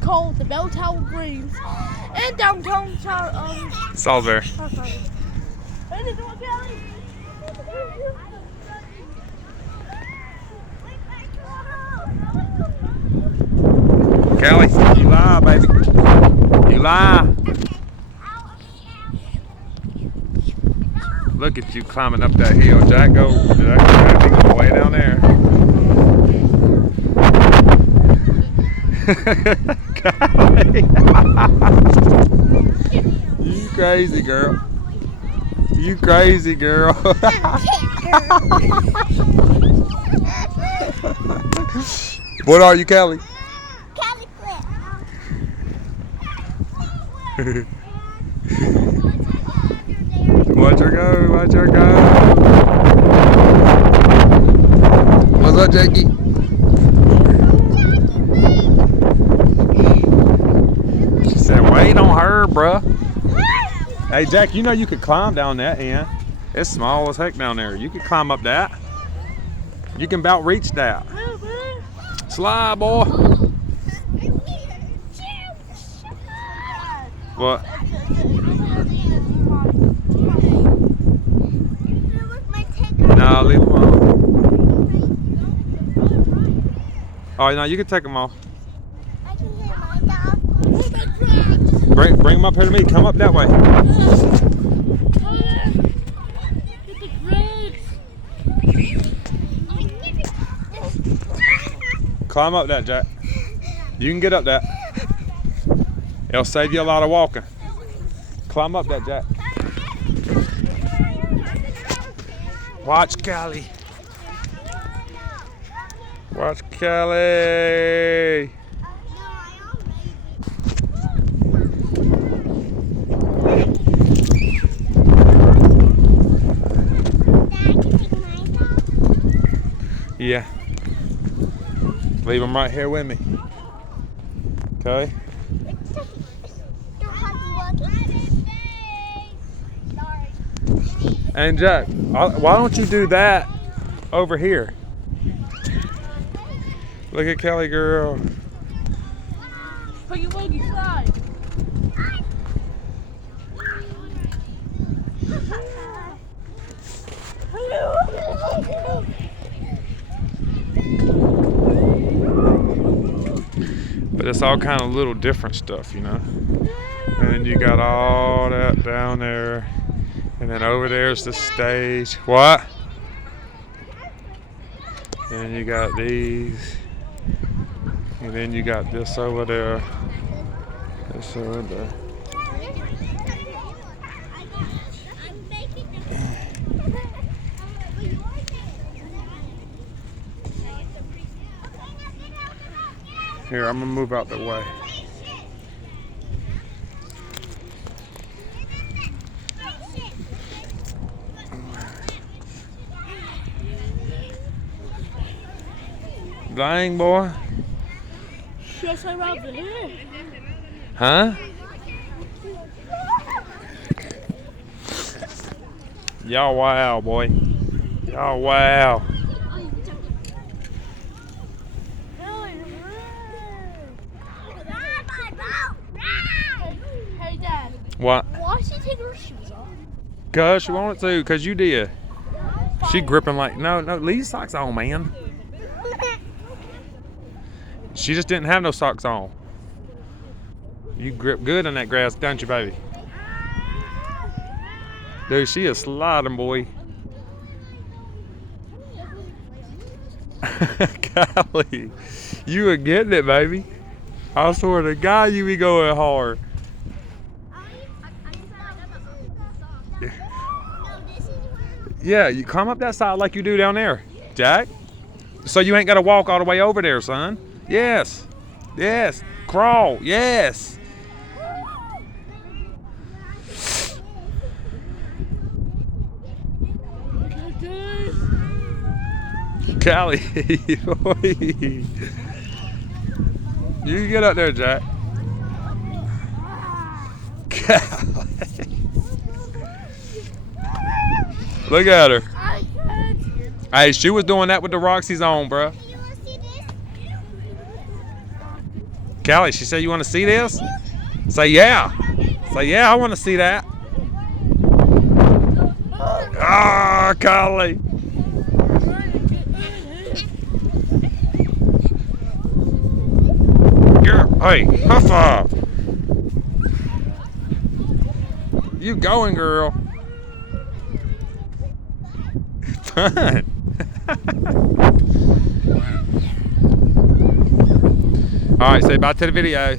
called the Bell Tower Greens in downtown Salisbury. Callie, you lie, baby. You lie. Look at you climbing up that hill. Jack go way down there. You crazy girl. You crazy girl. What are you, Callie? Callie Flip. Watch her go, watch her go. What's up, Jakey? She said, wait on her, bruh. Hey, Jack, you know you could climb down that end. It's small as heck down there. You could climb up that. You can about reach that. Slide, boy. What? No, leave them on. Oh, no, you can take them off. I can hear my dog. Bring them up here to me. Come up that way. Climb up that, Jack. You can get up that. It'll save you a lot of walking. Climb up that, Jack. Watch Callie. Watch Callie. Yeah. Leave them right here with me. Okay? And Jack, why don't you do that over here? Look at Kelly girl. Put your boogie slide. But it's all kind of little different stuff, you know? And you got all that down there. And then over there's the stage. What? And you got these. And then you got this over there. This over there. Here, I'm gonna move out the way. Dang, boy. Yes, I'm over here. Huh? Y'all wow, boy. Y'all wow. Hey, Dad. What? Why is she taking her shoes off? Cause she wanted to, cause you did. She gripping like, no, leave socks on, man. She just didn't have no socks on. You grip good in that grass, don't you, baby? Dude, she is sliding, boy. Golly, you were getting it, baby. I swear to God, you be going hard. Yeah, you climb up that side like you do down there, Jack. So you ain't got to walk all the way over there, son. Yes. Yes. Crawl. Yes. Callie. You can get up there, Jack. Callie. Look at her. Hey, she was doing that with the Roxy's on, bruh. Callie, she said you want to see this? Say yeah. Say yeah, I want to see that. Ah, Callie. Girl, hey, high five. You going, girl. Fun. All right, say bye to the video.